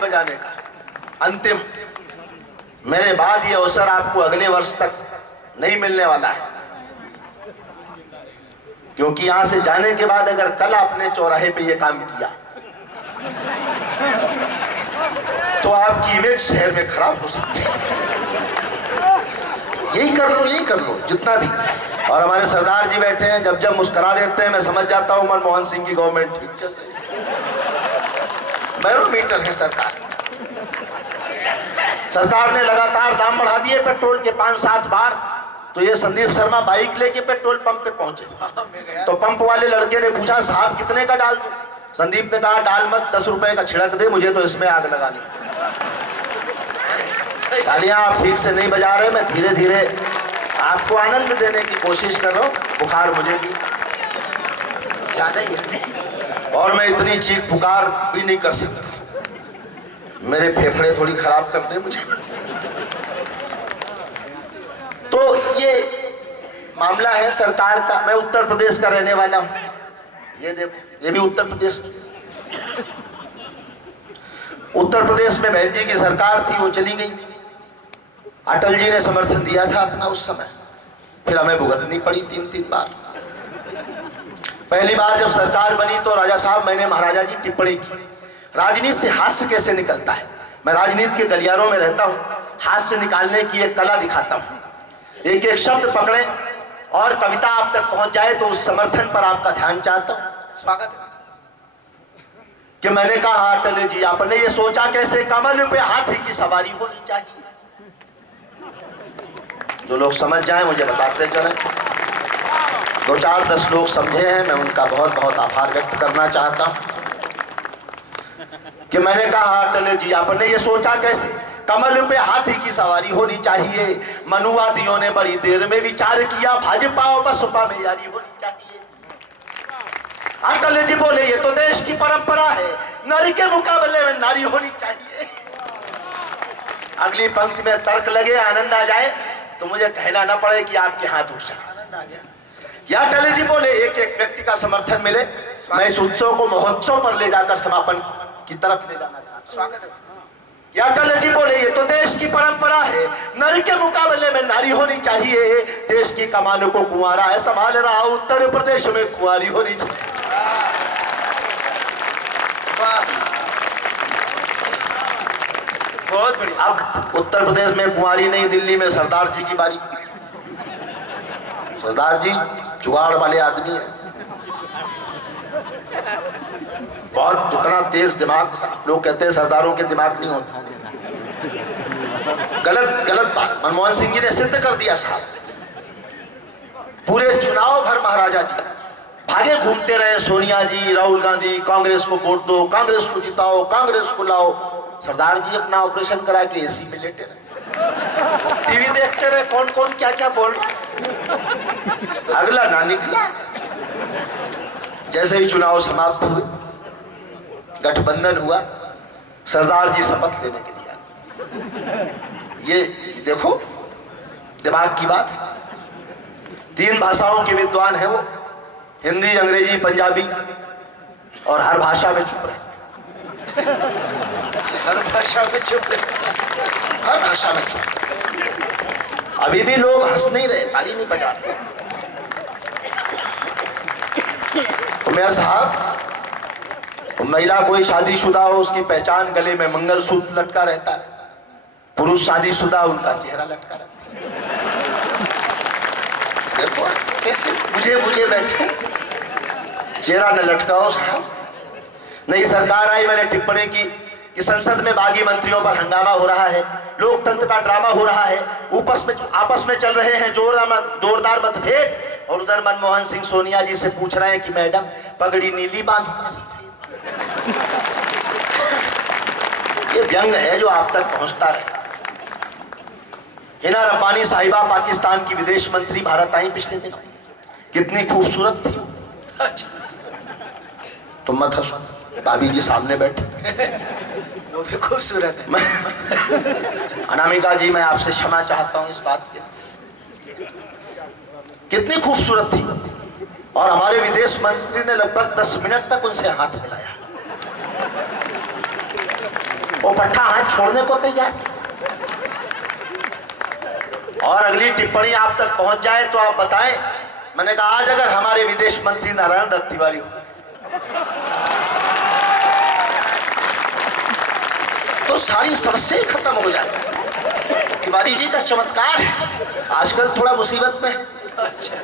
बजाने का। अंतिम, मेरे बाद ये अवसर आपको अगले वर्ष तक नहीं मिलने वाला है, क्योंकि यहां से जाने के बाद अगर कल आपने चौराहे पे ये काम किया तो आपकी इमेज शहर में खराब हो सकती है। यही कर लो जितना भी। और हमारे सरदार जी बैठे हैं, जब जब मुस्कुरा देते हैं मैं समझ जाता हूं मनमोहन सिंह की गवर्नमेंट ठीक चल रही है। बैरोमीटर है सरकार। सरकार ने लगातार दाम बढ़ा दिए पेट्रोल के 5-7 बार। तो ये संदीप शर्मा बाइक लेके पेट्रोल पंप पे पहुंचे तो पंप वाले लड़के ने पूछा साहब कितने का डाल दूं? संदीप ने कहा डाल मत, 10 रुपए का छिड़क दे, मुझे तो इसमें आग लगानी। तालियां आप ठीक से नहीं बजा रहे, मैं धीरे धीरे आपको आनंद देने की कोशिश कर रहा हूँ। बुखार मुझे भी ज्यादा ही है और मैं इतनी चीख पुकार भी नहीं कर सकता, मेरे फेफड़े थोड़ी खराब कर दे मुझे। तो ये मामला है सरकार का। मैं उत्तर प्रदेश का रहने वाला हूं, ये देखो ये भी उत्तर प्रदेश। उत्तर प्रदेश में बहन जी की सरकार थी, वो चली गई। अटल जी ने समर्थन दिया था अपना उस समय, फिर हमें भुगतनी पड़ी 3-3 बार। पहली बार जब सरकार बनी तो राजा साहब मैंने महाराजा जी टिप्पणी की, राजनीति से हास्य कैसे निकलता है। मैं राजनीति के गलियारों में रहता हूं, हास्य निकालने की एक कला दिखाता हूं। एक एक शब्द पकड़े और कविता आप तक पहुंच जाए तो उस समर्थन पर आपका ध्यान चाहता हूं। स्वागत है कि मैंने कहा अटल जी आपने ये सोचा कैसे कमल पे हाथी की सवारी होनी चाहिए। जो लोग समझ जाए मुझे बताते चले, 2-4-10 लोग समझे हैं, मैं उनका बहुत बहुत आभार व्यक्त करना चाहता हूं कि मैंने कहा अटल जी आपने ये सोचा कैसे कमल पे हाथी की सवारी होनी चाहिए। मनुवादियों ने बड़ी देर में विचार किया, भाजपा और बसपा में यारी होनी चाहिए। अटल जी बोले ये तो देश की परंपरा है, नारी के मुकाबले में नारी होनी चाहिए। अगली पंक्ति में तर्क लगे, आनंद आ जाए तो मुझे कहना ना पड़े कि आपके हाथ उठ जाए। आनंद आ गया। या अटल जी बोले एक एक व्यक्ति का समर्थन मिले, मैं इस उत्सव को महोत्सव पर ले जाकर समापन की तरफ ले जाना चाहता हूं। स्वागत है। या अटल जी बोले ये तो देश की परंपरा है, नारी के मुकाबले में नारी होनी चाहिए। देश की कमानों को कुंवारा है संभाल रहा, उत्तर प्रदेश में कुंवारी होनी चाहिए। बहुत बढ़िया। अब उत्तर प्रदेश में कुंवारी नहीं, दिल्ली में सरदार जी की बारी। सरदार जी जुगाड़ वाले आदमी है, बहुत इतना तेज दिमाग। लोग कहते हैं सरदारों के दिमाग नहीं होता, गलत बात। मनमोहन सिंह जी ने सिद्ध कर दिया साहब। पूरे चुनाव भर महाराजा जी भागे घूमते रहे, सोनिया जी राहुल गांधी कांग्रेस को वोट दो, कांग्रेस को जिताओ, कांग्रेस को लाओ। सरदार जी अपना ऑपरेशन करा के एसी में लेटे रहे, टीवी देखते रहे, कौन कौन क्या क्या बोल रहा, अगला ना निकला। जैसे ही चुनाव समाप्त हुए, गठबंधन हुआ, सरदार जी शपथ लेने के लिए ये देखो दिमाग की बात है। 3 भाषाओं के विद्वान है वो, हिंदी अंग्रेजी पंजाबी, और हर भाषा में चुप रहे। हर भाषा में चुप रहे, हर भाषा में चुप। अभी भी लोग हंस नहीं रहे, ताली नहीं बजा रहे। तो मेयर साहब, महिला कोई शादीशुदा हो उसकी पहचान गले में मंगलसूत्र लटका रहता है, पुरुष शादीशुदा उनका चेहरा लटका रहता है। देखो कैसे बुझे बैठे, चेहरा न लटकाओ साहब। नई सरकार आई, मैंने टिप्पणी की कि संसद में बागी मंत्रियों पर हंगामा हो रहा है, लोकतंत्र का ड्रामा हो रहा है, आपस में चल रहे हैं जोरदार मतभेद, और उधर मनमोहन सिंह सोनिया जी से पूछ रहे हैं कि मैडम पगड़ी नीली बांधो। ये व्यंग है जो आप तक पहुंचता रहे। हिना रब्बानी साहिबा पाकिस्तान की विदेश मंत्री भारत आई पिछले दिनों, कितनी खूबसूरत थी। तुम मत हंसो, भाभी जी सामने बैठे, वो भी खूबसूरत है। अनामिका जी मैं आपसे क्षमा चाहता हूं इस बात के, कितनी खूबसूरत थी। और हमारे विदेश मंत्री ने लगभग 10 मिनट तक उनसे हाथ मिलाया। वो पट्टा हाथ छोड़ने को तैयार। और अगली टिप्पणी आप तक पहुंच जाए तो आप बताएं। मैंने कहा आज अगर हमारे विदेश मंत्री नारायण दत्त तिवारी हो तो सारी समस्या खत्म हो जाती। तिवारी जी का चमत्कार है, आजकल थोड़ा मुसीबत में है। अच्छा,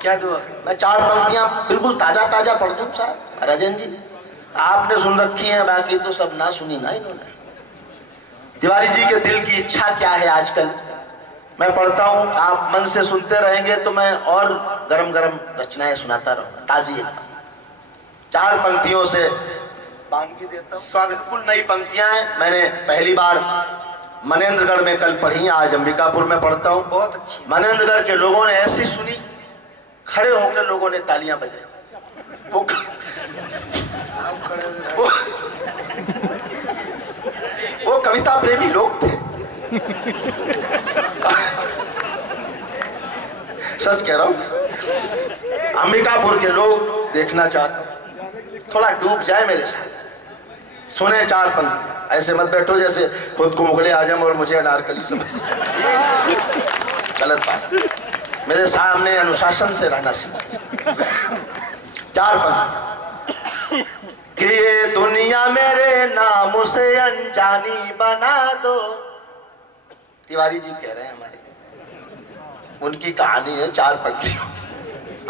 क्या दुआ? मैं 4 पंक्तियां बिल्कुल ताजा ताजा पढ़ दूं साहब। राजन जी आपने सुन रखी है, बाकी तो सब ना सुनी ना इन्होंने। तिवारी जी के दिल की इच्छा क्या है आजकल मैं पढ़ता हूं, आप मन से सुनते रहेंगे तो मैं और गरम गरम रचनाएं सुनाता रहूंगा ताजी एकदम। 4 पंक्तियों से बानगी देता हूं। स्वागत। कुल नई पंक्तियां हैं, मैंने पहली बार मनेंद्रगढ़ में कल पढ़ी, आज अंबिकापुर में पढ़ता हूं। बहुत अच्छी। मनेंद्रगढ़ के लोगों ने ऐसी सुनी, खड़े होकर लोगों ने तालियां बजाई। वो कविता प्रेमी लोग थे। सच कह रहा हूं, अंबिकापुर के लोग देखना चाहता हूं, थोड़ा डूब जाए मेरे साथ। सुने 4 पंक्ति, ऐसे मत बैठो जैसे खुद को मुगले आजम और मुझे अनारकली समझ। गलत बात। मेरे सामने अनुशासन से रहना सीखो। 4 पंक्ति कि ये दुनिया मेरे नाम से अनजानी बना दो। तिवारी जी कह रहे हैं हमारे, उनकी कहानी है 4 पंक्ति।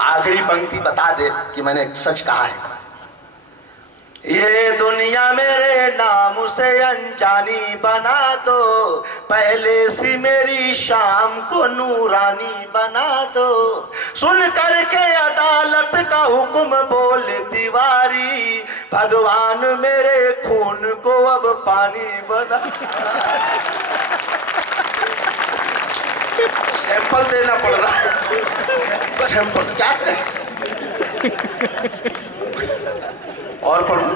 आखिरी पंक्ति बता दे कि मैंने सच कहा है। ये दुनिया मेरे नाम से अनजानी बना दो, पहले सी मेरी शाम को नूरानी बना दो। सुन करके अदालत का हुक्म बोले तिवारी, भगवान मेरे खून को अब पानी बना। सैंपल देना पड़ रहा है। सैंपल क्या करें? और पढ़ूं?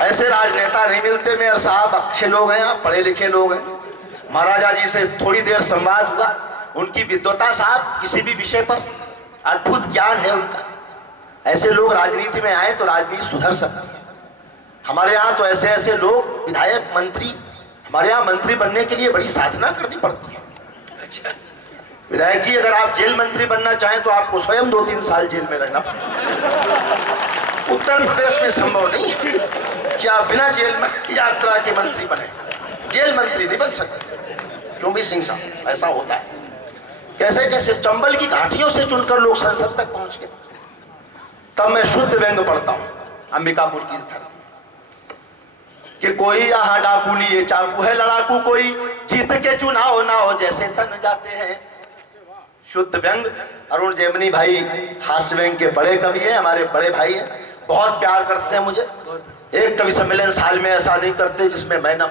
ऐसे राजनेता नहीं मिलते मेयर साहब, अच्छे लोग हैं, आप पढ़े लिखे लोग हैं। महाराजा जी से थोड़ी देर संवाद हुआ, उनकी विद्वता साहब किसी भी विषय पर अद्भुत ज्ञान है उनका। ऐसे लोग राजनीति में आए तो राजनीति सुधर सकती है। हमारे यहाँ तो ऐसे ऐसे लोग विधायक मंत्री, हमारे यहाँ मंत्री बनने के लिए बड़ी साधना करनी पड़ती है। अच्छा विधायक जी, अगर आप जेल मंत्री बनना चाहें तो आपको स्वयं 2-3 साल जेल में रहना। उत्तर प्रदेश में संभव नहीं कि आप बिना जेल में यात्रा के मंत्री बने। जेल मंत्री नहीं बन सकते, क्योंकि सिंह साहब ऐसा होता है। कैसे कैसे चंबल की घाटियों से चुनकर लोग संसद तक पहुंच गए। तब मैं शुद्ध व्यंग पढ़ता हूं अंबिकापुर की इस धरती कि कोई यहाँ डाकू लिए चाकू है लड़ाकू, कोई जीत के चुनाव ना हो जैसे तन जाते हैं। शुद्ध व्यंग। अरुण जेमनी भाई हास्य व्यंग के बड़े कवि हैं, हमारे बड़े भाई हैं, बहुत प्यार करते हैं मुझे। एक कवि सम्मेलन साल में ऐसा नहीं करते जिसमें मैं ना।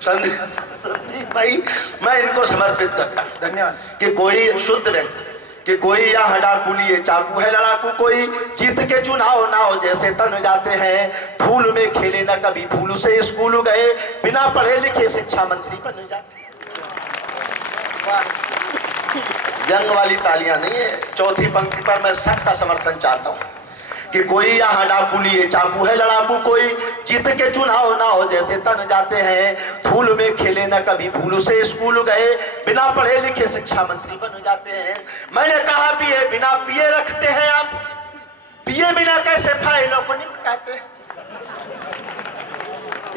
संदीप भाई मैं इनको समर्पित करता हूं। धन्यवाद। कि कोई शुद्ध व्यंग कि कोई यहाँ डाकू लिए चाकू है लड़ाकू, कोई जीत के चुनाव ना हो जैसे तन जाते हैं। धूल में खेले ना कभी फूल से स्कूल गए, बिना पढ़े लिखे शिक्षा मंत्री बन जाते हैं। व्यंग वाली तालियां नहीं है। 4थी पंक्ति पर मैं सबका समर्थन चाहता हूं कि कोई यहाँ डाकू लिए चाकू है लड़ाकू, कोई जीत के चुनाव ना हो जैसे तन जाते हैं। धूल में खेले ना कभी फूल से स्कूल गए, बिना पढ़े लिखे शिक्षा मंत्री बन जाते हैं। मैंने कहा पिए बिना पिए रखते हैं आप, पिए बिना कैसे फाइलों को निपटाते।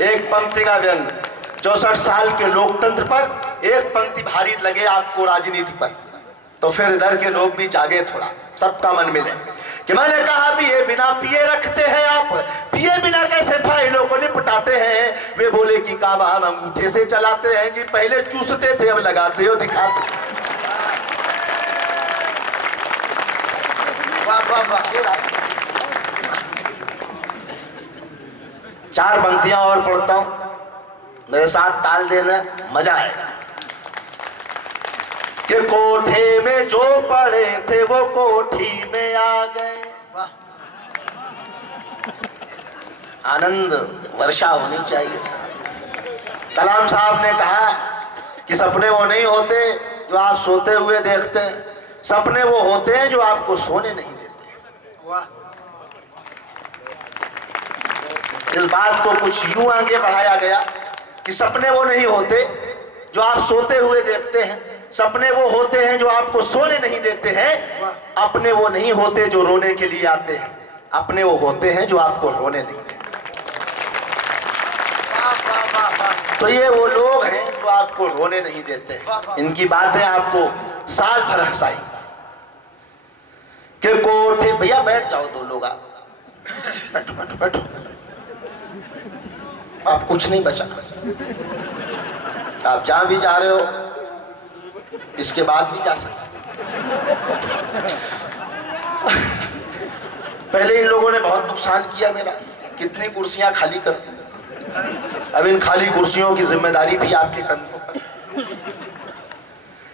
एक पंक्ति का व्यंग 64 साल के लोकतंत्र पर, एक पंक्ति भारी लगे आपको राजनीति पर, तो फिर इधर के लोग भी जागे, थोड़ा सबका मन मिले। कि मैंने कहा पिए बिना पिए रखते हैं आप, पिए बिना कैसे फाइलों को निपटाते हैं। वे बोले कि काम हम अंगूठे से चलाते हैं जी, पहले चूसते थे अब लगाते हो दिखाते। वाह वाह वाह। 4 पंक्तियां और पढ़ता हूं, मेरे साथ ताल देना, मजा आएगा। कि कोठे में जो पड़े थे वो कोठी में आ गए। वाह। आनंद वर्षा होनी चाहिए। कलाम साहब ने कहा कि सपने वो नहीं होते जो आप सोते हुए देखते हैं, सपने वो होते हैं जो आपको सोने नहीं देते। वाह। इस बात को कुछ यूं आगे बढ़ाया गया कि सपने वो नहीं होते जो आप सोते हुए देखते हैं, सपने वो होते हैं जो आपको सोने नहीं देते हैं, अपने वो नहीं होते जो रोने के लिए आते हैं, अपने वो होते हैं जो आपको रोने नहीं देते। तो ये वो लोग हैं जो आपको रोने नहीं देते हैं। इनकी बातें आपको साल भर हंसाई कि कोठे, भैया बैठ जाओ दो लोग, आप बैठो बैठो बैठो, आप कुछ नहीं बचा, आप जहां भी जा रहे हो इसके बाद भी जा सकते। पहले इन लोगों ने बहुत नुकसान किया मेरा, कितनी कुर्सियां खाली कर दी। अब इन खाली कुर्सियों की जिम्मेदारी भी आपके कंधों पर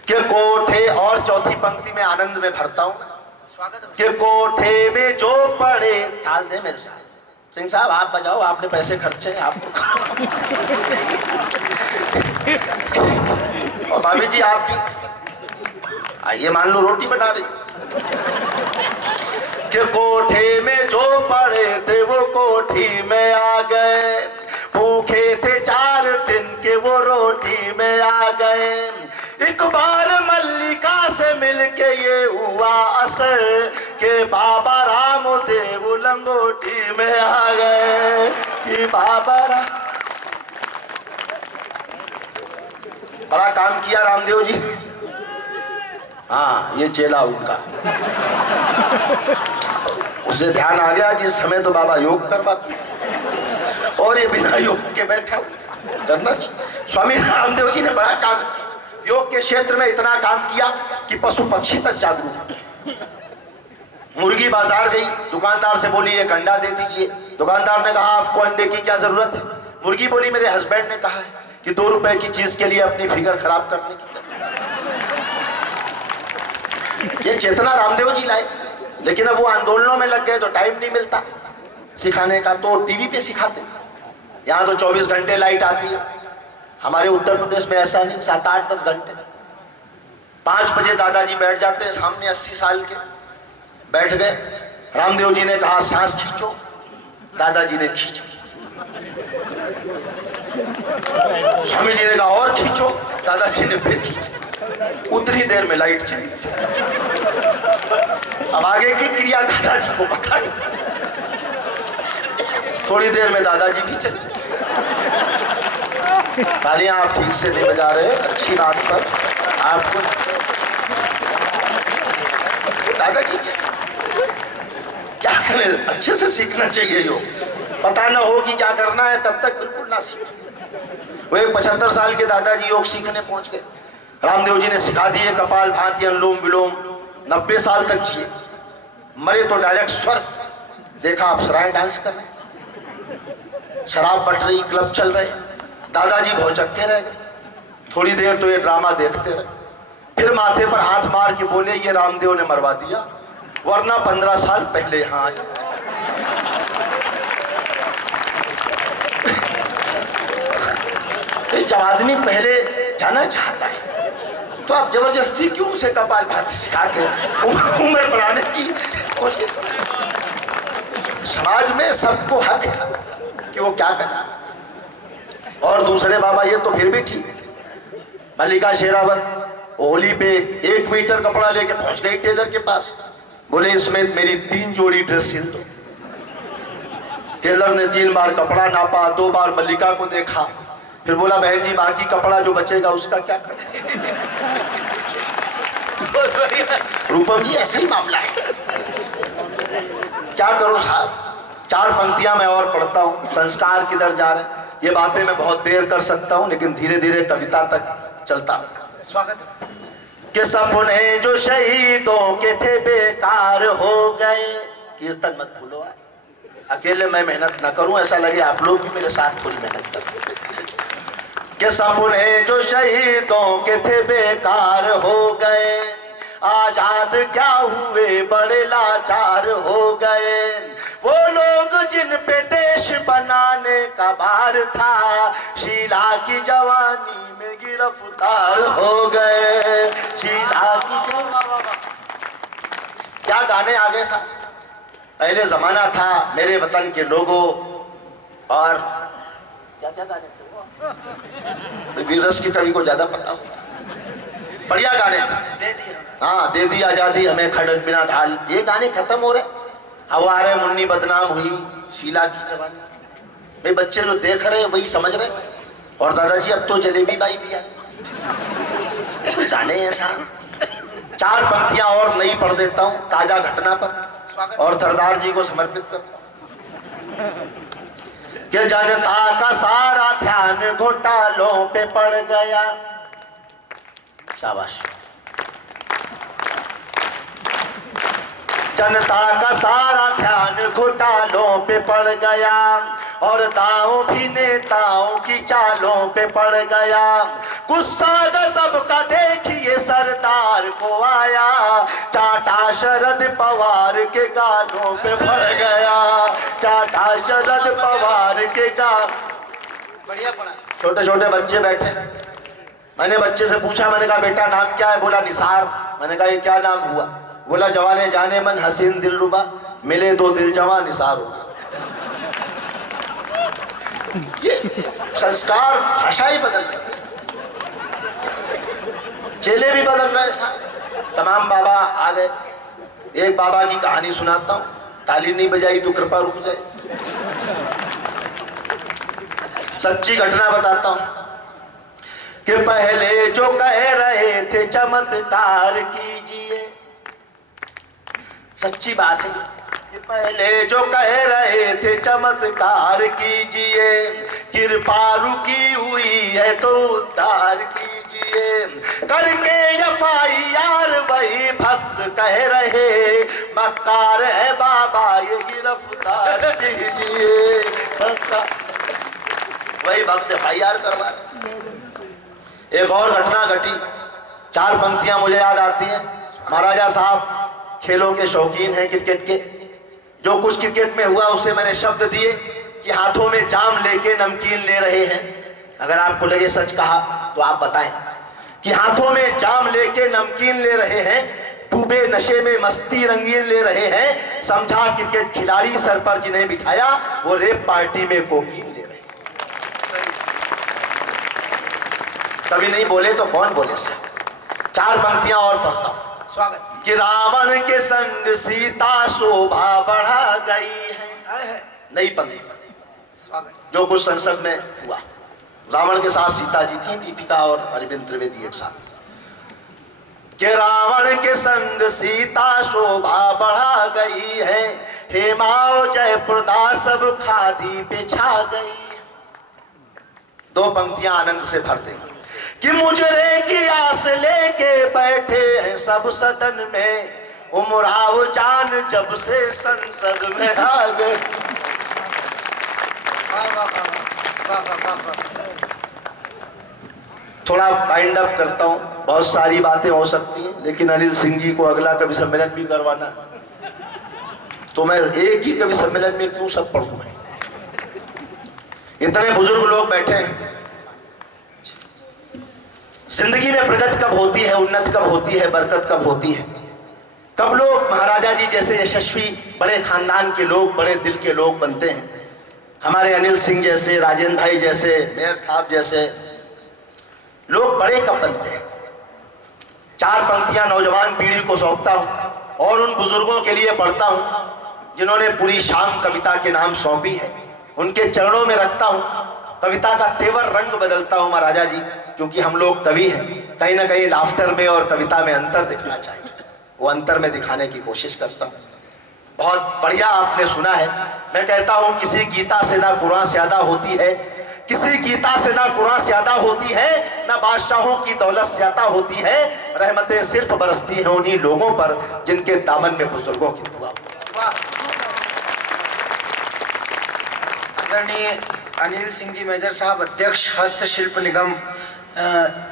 कि कोठे, और चौथी पंक्ति में आनंद में भरता हूं कि कोठे में जो पड़े, ताल दे मेरे साथ। सिंह साहब आप बजाओ, आपने पैसे खर्चे, आप तो और भाभी जी आप भी आइए, मान लो रोटी बना रही कि कोठे में जो पड़े थे वो कोठी में आ गए, भूखे थे 4 दिन के वो रोटी में आ गए। एक बार मल्लिका से मिलके ये हुआ असर के बाबा रामदेव लंगोटी में आ गए कि बाबा बड़ा काम किया रामदेव जी। हाँ, ये चेला उनका, उसे ध्यान आ गया कि इस समय तो बाबा योग करवाते और ये बिना योग के बैठा करना। स्वामी रामदेव जी ने बड़ा काम, योग के क्षेत्र में इतना काम किया कि पशु पक्षी तक जागरूक। मुर्गी बाजार गई, दुकानदार से बोली एक अंडा दे दीजिए। दुकानदार ने कहा आपको अंडे की क्या जरूरत है? मुर्गी बोली मेरे हस्बैंड ने कहा है कि 2 रुपए की चीज के लिए अपनी फिगर खराब करने की। ये चेतना रामदेव जी लाए, लेकिन अब वो आंदोलनों में लग गए तो टाइम नहीं मिलता सिखाने का, तो टीवी पे सिखाते। यहाँ तो 24 घंटे लाइट आती है, हमारे उत्तर प्रदेश में ऐसा नहीं, 7, 8, 10 घंटे। 5 बजे दादाजी बैठ जाते हैं सामने, 80 साल के बैठ गए। रामदेव जी ने कहा सांस खींचो, दादाजी ने खींची। स्वामी जी ने कहा और खींचो, दादाजी ने फिर खींची। उतनी देर में लाइट चली। अब आगे की क्रिया दादाजी को पता नहीं। थोड़ी देर में दादाजी भी चले। तालियां आप ठीक से नहीं बजा रहे, अच्छी बात पर आपको दादाजी क्या करें, अच्छे से सीखना चाहिए। योग पता ना हो कि क्या करना है तब तक बिल्कुल ना सीखो। वो एक 75 साल के दादाजी योग सीखने पहुंच गए। रामदेव जी ने सिखा दिए कपाल भाती, अनुलोम विलोम। 90 साल तक जिए, मरे तो डायरेक्ट स्वर्ग। देखा अप्सराएं डांस कर रहे, शराब बट रही, क्लब चल रहे, दादाजी भौचक्के रह गए। थोड़ी देर तो ये ड्रामा देखते रहे, फिर माथे पर हाथ मार के बोले ये रामदेव ने मरवा दिया, वरना 15 साल पहले यहाँ आ जाता। जब आदमी पहले जाना चाहता है तो आप जबरदस्ती क्यों उसे कपाल भाती सिखा के उम्र बढ़ाने की कोशिश? समाज में सबको हक है कि वो क्या करना। और दूसरे बाबा ये तो फिर भी ठीक, मल्लिका शेरावत होली पे 1 मीटर कपड़ा लेके पहुंच गई टेलर के पास, बोले इसमें मेरी 3 जोड़ी ड्रेस सिल दो। टेलर ने 3 बार कपड़ा नापा, 2 बार मल्लिका को देखा, फिर बोला बहन जी बाकी कपड़ा जो बचेगा उसका क्या करें? रूपम जी ऐसा ही मामला है, क्या करो साहब। 4 पंक्तियां मैं और पढ़ता हूं, संस्कार किधर जा रहे हैं। ये बातें मैं बहुत देर कर सकता हूं, लेकिन धीरे धीरे कविता तक चलता रहूंगा। स्वागत है। कि सपने जो शहीदों के थे बेकार हो गए। कीर्तन मत भूलो, अकेले मैं मेहनत ना करूं, ऐसा लगे आप लोग भी मेरे साथ थोड़ी मेहनत करें। कि सपने जो शहीदों के थे बेकार हो गए, आजाद क्या हुए बड़े लाचार हो गए। वो लोग जिन पे देश बनाने का भार था, शीला की जवानी में गिरफ्तार हो गए। शीला की जवानी क्या गाने आ गए साहब। पहले जमाना था मेरे वतन के लोगों, और क्या क्या गाने थे, वीर रस के कवि को ज्यादा पता होता, बढ़िया गाने थे। दे दिया। हाँ, दे दी आजादी हमें खड़क बिना ढाल, ये गाने खत्म हो रहे। अब आ रहे मुन्नी बदनाम हुई, शीला की जवानी। भाई बच्चे जो देख रहे वही समझ रहे। और दादाजी अब तो जलेबी बाई भी आ गाने ऐसा। चार पंक्तियां और नहीं पढ़ देता हूं ताजा घटना पर, और सरदार जी को समर्पित करता हूं कि जनता का सारा ध्यान घोटालों पे पड़ गया। शाबाश। जनता का सारा ध्यान घोटालों पे पड़ गया, और दांव भी नेताओं की चालों पे पड़ गया। गुस्सा गजब का देखिए सरदार को आया, चाटा शरद पवार के गालों पे पड़ गया, चाटा शरद पवार के गाल। बढ़िया पढ़ा। छोटे छोटे बच्चे बैठे, मैंने बच्चे से पूछा, मैंने कहा बेटा नाम क्या है? बोला निसार। मैंने कहा ये क्या नाम हुआ? बोला जवाने जाने मन हसीन दिलरुबा, मिले दो दिल जवान निसार हो गया। ये संस्कार, भाषा ही बदल रही, चेले भी बदल रहे साहब। तमाम बाबा आ गए। एक बाबा की कहानी सुनाता हूं, ताली नहीं बजाई तो कृपा रुक जाए। सच्ची घटना बताता हूं कि पहले जो कह रहे थे चमत्कार कीजिए, सच्ची बात है कि पहले जो कह रहे थे चमत्कार कीजिए, कृपा रुकी हुई है तो उद्धार कीजिए। करके FIR वही भक्त कह रहे, मक्कार है बाबा ये गिरफ्तार कीजिए। वही भक्त FIR करवा रहे। एक और घटना घटी, चार पंक्तियां मुझे याद आती हैं। महाराजा साहब खेलों के शौकीन हैं, क्रिकेट के। जो कुछ क्रिकेट में हुआ उसे मैंने शब्द दिए कि हाथों में जाम लेके नमकीन ले रहे हैं। अगर आपको लगे सच कहा तो आप बताएं कि हाथों में जाम लेके नमकीन ले रहे हैं, डूबे नशे में मस्ती रंगीन ले रहे हैं। समझा क्रिकेट खिलाड़ी, सर पर जिन्हें बिठाया वो रेप पार्टी में कोकीन ले रहे हैं। कभी नहीं बोले तो कौन बोले साहब। चार पंक्तियां और पढ़ता हूं। स्वागत। कि रावण के संग सीता शोभा बढ़ा गई है। नई पंक्ति। स्वागत। जो कुछ संसद में हुआ, रावण के साथ सीता जी थी, दीपिका और अरविंद त्रिवेदी एक साथ। कि रावण के संग सीता शोभा बढ़ा गई है, हेमाओ जयप्रदा सब खादी पे छा गई। दो पंक्तियां आनंद से भर देंगे कि मुजरे की आस लेके बैठे हैं सब सदन में, उमराव जान जब से संसद में आ गए। थोड़ा बाइंड अप करता हूं, बहुत सारी बातें हो सकती हैं, लेकिन अनिल सिंह जी को अगला कवि सम्मेलन भी करवाना, तो मैं एक ही कवि सम्मेलन में क्यों सब पढ़ूं? मैं इतने बुजुर्ग लोग बैठे हैं। जिंदगी में प्रगति कब होती है, उन्नति कब होती है, बरकत कब होती है, कब लोग महाराजा जी जैसे यशस्वी बड़े खानदान के लोग, बड़े दिल के लोग बनते हैं। हमारे अनिल सिंह जैसे, राजेंद्र भाई जैसे, मेयर साहब जैसे लोग बड़े कब बनते हैं। चार पंक्तियां नौजवान पीढ़ी को सौंपता हूं और उन बुजुर्गों के लिए पढ़ता हूं जिन्होंने पूरी शाम कविता के नाम सौंपी है। उनके चरणों में रखता हूं, कविता का तेवर रंग बदलता हूं महाराजा जी, क्योंकि हम लोग कवि हैं। कहीं ना कहीं लाफ्टर में और कविता में अंतर दिखना चाहिए, वो अंतर में दिखाने की कोशिश करता हूं। बहुत बढ़िया आपने सुना है। मैं कहता हूं किसी गीता से ना कुरान ज्यादा होती है, किसी गीता से ना कुरान ज्यादा होती है, ना बादशाहों की दौलत ज्यादा होती है। रहमतें सिर्फ बरसती हैं उन्हीं लोगों पर जिनके दामन में बुजुर्गों की दुआ। आदरणीय अनिल सिंह जी मेजर साहब, अध्यक्ष हस्तशिल्प निगम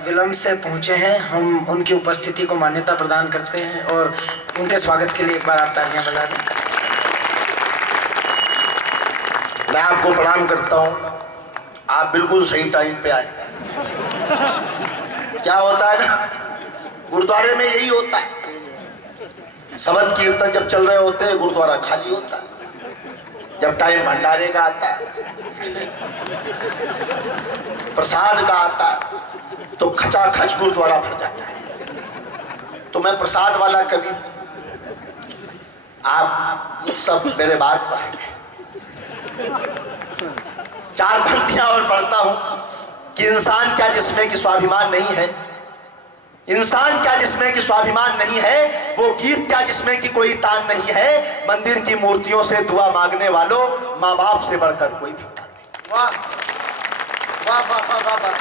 विलम्ब से पहुंचे हैं। हम उनकी उपस्थिति को मान्यता प्रदान करते हैं और उनके स्वागत के लिए एक बार आप तालियां बजा दें। मैं आपको प्रणाम करता हूं, आप बिल्कुल सही टाइम पे आए। क्या होता है ना, गुरुद्वारे में यही होता है, शबद कीर्तन जब चल रहे होते हैं गुरुद्वारा खाली होता है, जब टाइम भंडारे का आता है, प्रसाद का आता है तो खचाखच गुरुद्वारा भर जाता है। तो मैं प्रसाद वाला कवि, आप सब मेरे बात पर हैं। 4 पंक्तियां और पढ़ता हूं कि इंसान क्या जिसमें कि स्वाभिमान नहीं है, इंसान क्या जिसमें कि स्वाभिमान नहीं है, वो गीत क्या जिसमें कि कोई तान नहीं है, मंदिर की मूर्तियों से दुआ मांगने वालों, माँ बाप से बढ़कर कोई भगवान नहीं। वाह वाह वाह वाह वाह वाह।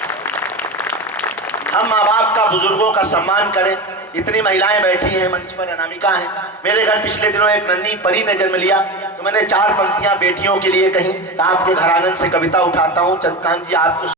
हम माँ बाप का, बुजुर्गों का सम्मान करें। इतनी महिलाएं बैठी हैं मंच पर, अनामिका हैं। मेरे घर पिछले दिनों एक नन्ही परी ने जन्म लिया, तो मैंने 4 पंक्तियां बेटियों के लिए कही। आपके घर आंगन से कविता उठाता हूं, चंद्रकांत जी आपको